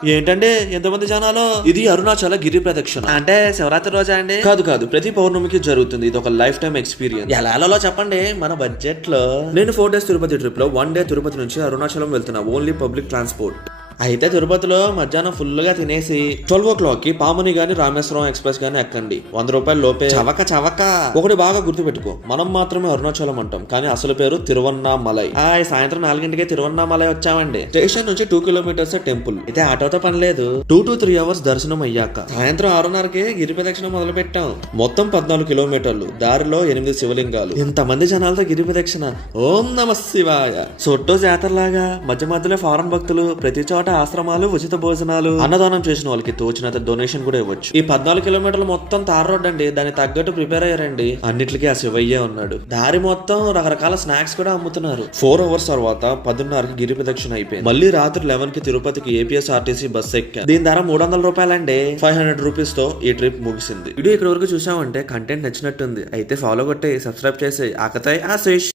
ఏంటంటే ఎంతమంది జనాలు? ఇది అరుణాచల గిరి ప్రదక్షిణ. అంటే శివరాత్రి రోజా అండి? కాదు కాదు, ప్రతి పౌర్ణమికి జరుగుతుంది. ఇది ఒక లైఫ్ టైం ఎక్స్పీరియన్స్. ఎలా చెప్పండి మన బడ్జెట్ లో. నేను 4 days తిరుపతి ట్రిప్ లో 1 day తిరుపతి నుంచి అరుణాచలం వెళ్తున్నా. Only public transport. అయితే తిరుపతిలో మధ్యాహ్నం ఫుల్ గా తినేసి 12 o'clock కి పాముని గాని రామేశ్వరం ఎక్స్ప్రెస్ గాని ఎక్కండి. 100 రూపాయలు లోపే. చవక ఒకటి బాగా గుర్తు పెట్టుకో, మనం మాత్రమే అరుణాచలం అంటాం, కానీ అసలు పేరు తిరువన్నామలై. సాయంత్రం 4 గంటకే తిరువన్నామలై వచ్చామండి. స్టేషన్ నుంచి 2 kilometers టెంపుల్. అయితే ఆటోతో పని లేదు. 2 to 3 hours దర్శనం అయ్యాక సాయంత్రం 6:30కి గిరి ప్రదక్షిణ మొదలు పెట్టాం. మొత్తం 14 kilometers. దారిలో 8 శివలింగాలు. ఇంతమంది జనాలతో గిరి ప్రదక్షిణ. ఓం నమ శివాయ. సొట్టో జాతరలాగా మధ్య మధ్యలో ఫారెన్ భక్తులు, ప్రతి చోట ఆశ్రమాలు, ఉచిత భోజనాలు, అన్నదానం చేసిన వాళ్ళకి తోచినంత డొనేషన్ కూడా ఇవ్వచ్చు. ఈ 14 kilometers మొత్తం తార్ రోడ్ అండి. దాని తగ్గట్టు ప్రిపేర్ అయ్యారండి. అన్నిటికీ ఆ శివయ్యే ఉన్నాడు. దారి మొత్తం రకరకాల స్నాక్స్ కూడా అమ్ముతున్నారు. 4 hours తర్వాత 10:30కి గిరి ప్రదక్షిణ అయిపోయింది. మళ్ళీ రాత్రి 11కి తిరుపతికి ఏపీఎస్ఆర్టీసీ బస్ ఎక్కా. దీని ధర 300 రూపాయలండి. 500 రూపీస్ తో ఈ ట్రిప్ ముగిసింది. వీడియో ఇక్కడ వరకు చూసామంటే కంటెంట్ నచ్చినట్టుంది. అయితే ఫాలో కొట్టి సబ్స్క్రైబ్ చేసి ఆకతాయి ఆశీష్.